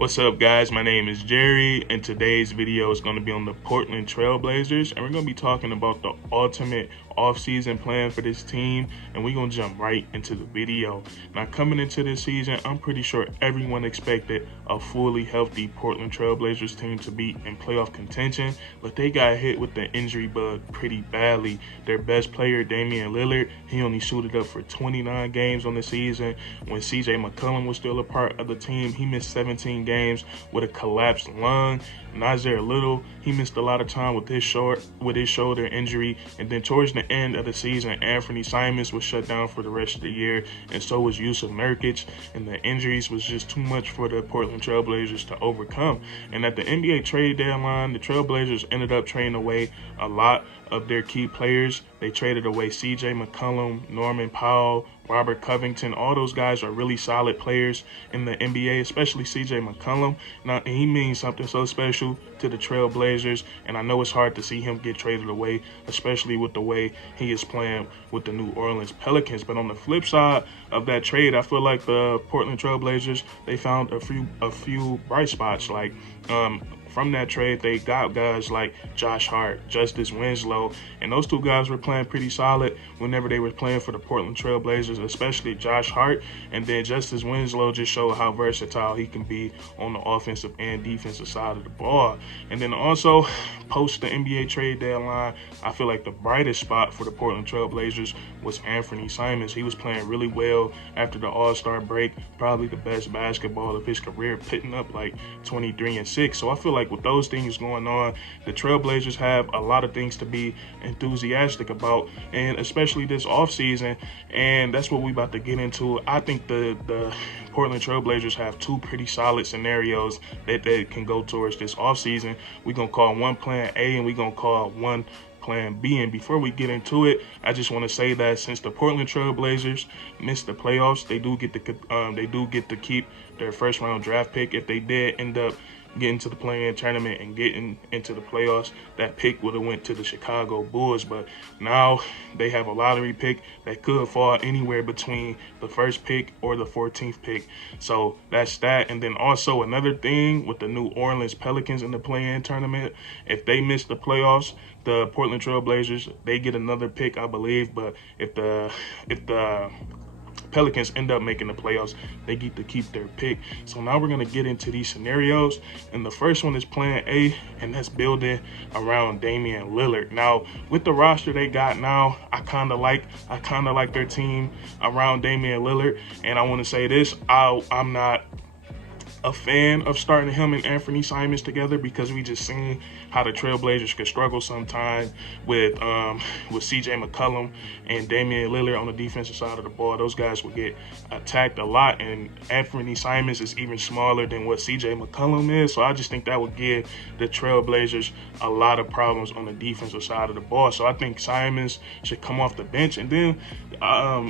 What's up, guys? My name is Jerry, and today's video is going to be on the Portland Trailblazers, and we're going to be talking about the ultimate offseason plan for this team, and we're going to jump right into the video. Now, coming into this season, I'm pretty sure everyone expected a fully healthy Portland Trailblazers team to be in playoff contention, but they got hit with the injury bug pretty badly. Their best player, Damian Lillard, he only suited up for 29 games on the season. When CJ McCollum was still a part of the team, he missed 17 games with a collapsed lung. Nasir Little, he missed a lot of time with his shoulder injury, and then towards the end of the season, Anthony Simons was shut down for the rest of the year, and so was Yusuf Nurkic, and the injuries was just too much for the Portland Trailblazers to overcome. And at the NBA trade deadline, the Trailblazers ended up trading away a lot of their key players. They traded away CJ McCollum, Norman Powell, Robert Covington. All those guys are really solid players in the NBA, especially CJ McCollum. Now, he means something so special to the Trailblazers, and I know it's hard to see him get traded away, especially with the way he is playing with the New Orleans Pelicans. But on the flip side of that trade, I feel like the Portland Trailblazers, they found a few bright spots. Like from that trade, they got guys like Josh Hart, Justice Winslow, and those two guys were playing pretty solid whenever they were playing for the Portland Trailblazers, especially Josh Hart. And then Justice Winslow just showed how versatile he can be on the offensive and defensive side of the ball. And then also, post the NBA trade deadline, I feel like the brightest spot for the Portland Trailblazers was Anthony Simons. He was playing really well after the All-Star break, probably the best basketball of his career, putting up like 23 and 6. So I feel like with those things going on, the Trailblazers have a lot of things to be enthusiastic about, and especially this offseason, and that's what we about to get into. I think the Portland Trailblazers have two pretty solid scenarios that they can go towards this offseason. We're going to call one plan A, and we're going to call one plan B. And before we get into it, I just want to say that since the Portland Trailblazers missed the playoffs, they do get to keep their first round draft pick. If they did end up getting to the play-in tournament and getting into the playoffs, that pick would have went to the Chicago Bulls. But now they have a lottery pick that could fall anywhere between the first pick or the 14th pick. So that's that. And then also another thing with the New Orleans Pelicans in the play-in tournament, if they miss the playoffs, the Portland Trailblazers, they get another pick, I believe. But if the Pelicans end up making the playoffs, they get to keep their pick. So now we're going to get into these scenarios, and the first one is plan A, and that's building around Damian Lillard. Now, with the roster they got now, I kind of like their team around Damian Lillard, and I want to say this, I'm not a fan of starting him and Anthony Simons together, because we just seen how the Trailblazers could struggle sometimes with CJ McCollum and Damian Lillard on the defensive side of the ball. Those guys will get attacked a lot, and Anthony Simons is even smaller than what CJ McCollum is. So I just think that would give the Trailblazers a lot of problems on the defensive side of the ball. So I think Simons should come off the bench. And then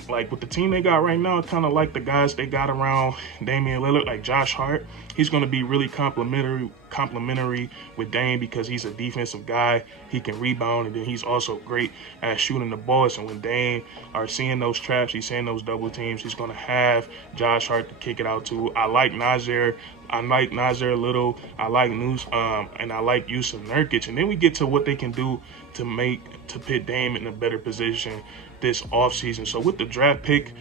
like with the team they got right now, kind of like the guys they got around Damian Lillard, like Josh Hart, he's going to be really complimentary with Dame, because he's a defensive guy. He can rebound, and then he's also great at shooting the ball. So when Dame are seeing those traps, he's seeing those double teams, he's going to have Josh Hart to kick it out to. I like Nasir Little. I like and I like Yusuf Nurkic. And then we get to what they can do to put Dame in a better position this offseason. So with the draft pick,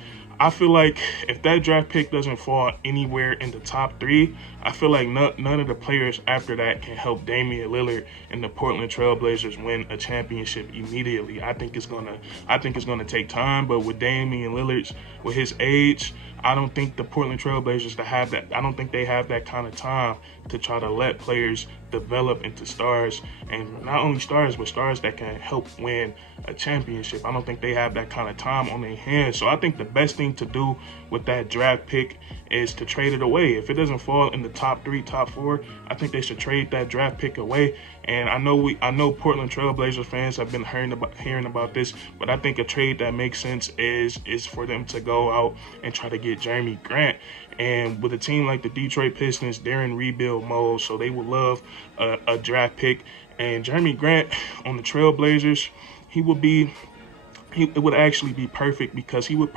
I feel like if that draft pick doesn't fall anywhere in the top 3, I feel like none of the players after that can help Damian Lillard and the Portland Trailblazers win a championship immediately. I think it's gonna take time, but with Damian Lillard, with his age, I don't think the Portland Trailblazers I don't think they have that kind of time to try to let players develop into stars, and not only stars, but stars that can help win a championship. I don't think they have that kind of time on their hands. So I think the best thing to do with that draft pick is to trade it away. If it doesn't fall in the top 3, top 4, I think they should trade that draft pick away. And I know Portland Trailblazers fans have been hearing about this, but I think a trade that makes sense is for them to go out and try to get Jeremy Grant. And with a team like the Detroit Pistons, they're in rebuild mode, so they would love a draft pick. And Jeremy Grant on the Trailblazers, he would be it would actually be perfect because he would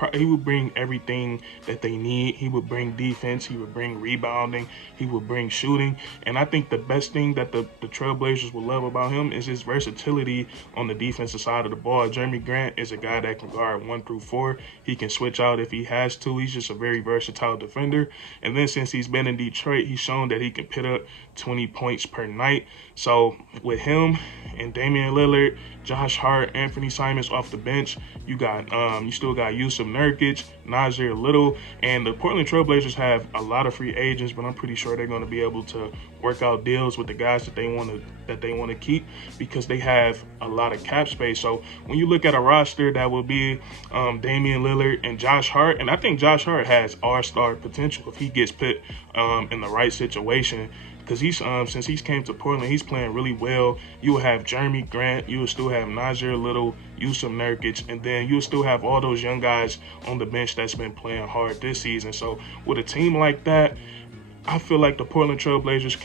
bring everything that they need. He would bring defense, he would bring rebounding, he would bring shooting. And I think the best thing that the Trailblazers will love about him is his versatility on the defensive side of the ball. Jeremy Grant is a guy that can guard 1 through 4. He can switch out if he has to. He's just a very versatile defender. And then since he's been in Detroit, he's shown that he can put up 20 points per night. So with him and Damian Lillard, Josh Hart, Anthony Simons off the bench, you still got Yusuf Nurkic, Nasir Little, and the Portland Trailblazers have a lot of free agents, but I'm pretty sure they're going to be able to work out deals with the guys that they want to keep because they have a lot of cap space. So when you look at a roster that will be Damian Lillard and Josh Hart, and I think Josh Hart has all-star potential if he gets put in the right situation. Because since he's came to Portland, he's playing really well. You will have Jeremy Grant, you will still have Nasir Little, Yusuf Nurkic, and then you'll still have all those young guys on the bench that's been playing hard this season. So with a team like that, I feel like the Portland Trailblazers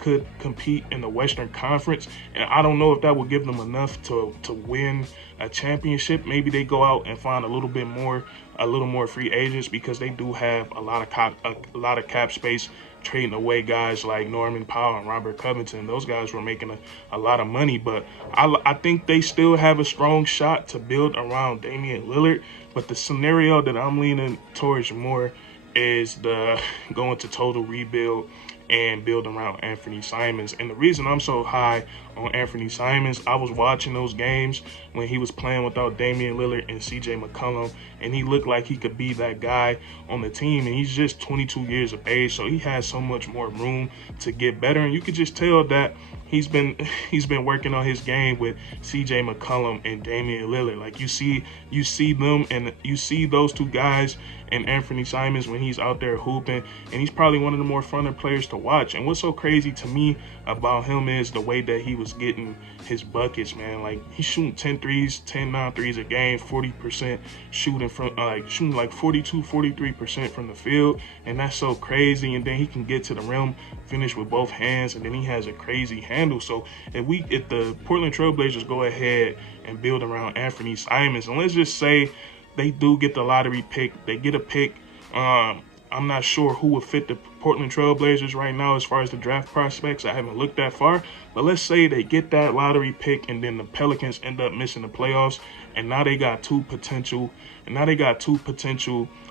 could compete in the Western Conference, and I don't know if that will give them enough to win a championship. Maybe they go out and find a little more free agents because they do have a lot of cap space, trading away guys like Norman Powell and Robert Covington. Those guys were making a lot of money, but I think they still have a strong shot to build around Damian Lillard. But the scenario that I'm leaning towards more is the going to total rebuild and build around Anthony Simons. And the reason I'm so high on Anthony Simons, I was watching those games when he was playing without Damian Lillard and CJ McCollum, and he looked like he could be that guy on the team. And he's just 22 years of age, so he has so much more room to get better. And you could just tell that he's been working on his game with CJ McCollum and Damian Lillard. Like you see them, and you see those two guys and Anthony Simons when he's out there hooping, and he's probably one of the more funner players to watch. And what's so crazy to me about him is the way that he was getting his buckets, man. Like he's shooting 10 threes, 10 non-threes a game, 40% shooting from shooting like 42-43% from the field, and that's so crazy. And then he can get to the rim, finish with both hands, and then he has a crazy handle. So if the Portland Trailblazers go ahead and build around Anthony Simons, and let's just say they do get the lottery pick, they get a pick. I'm not sure who would fit the Portland Trailblazers right now as far as the draft prospects. I haven't looked that far, but let's say they get that lottery pick and then the Pelicans end up missing the playoffs, and now they got two potential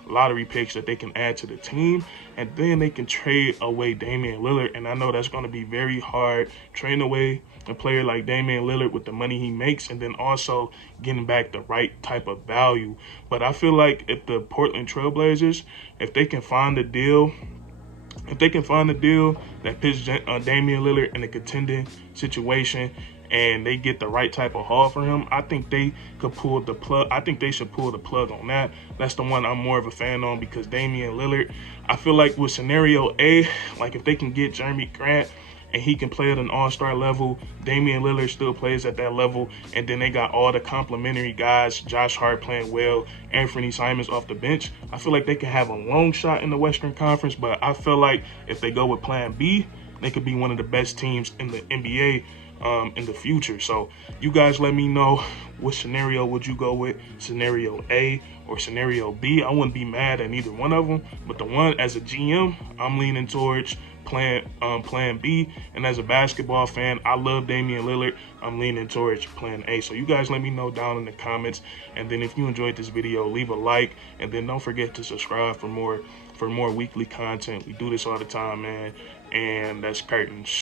lottery picks that they can add to the team, and then they can trade away Damian Lillard. And I know that's going to be very hard, trading away a player like Damian Lillard with the money he makes, and then also getting back the right type of value. But I feel like if the Portland Trailblazers, if they can find a deal that puts Damian Lillard in a contending situation, and they get the right type of haul for him, I think they could pull the plug. I think they should pull the plug on that. That's the one I'm more of a fan on, because Damian Lillard, I feel like with scenario A, like if they can get Jeremy Grant and he can play at an all-star level, Damian Lillard still plays at that level, and then they got all the complimentary guys, Josh Hart playing well, Anthony Simons off the bench, I feel like they can have a long shot in the Western Conference. But I feel like if they go with plan B, they could be one of the best teams in the NBA in the future. So you guys let me know, what scenario would you go with, scenario A or scenario B? I wouldn't be mad at either one of them, but the one as a GM, I'm leaning towards plan B, and as a basketball fan, I love Damian Lillard, I'm leaning towards plan A. So you guys let me know down in the comments, and then if you enjoyed this video, leave a like, and then don't forget to subscribe for more weekly content. We do this all the time, man, and that's curtains.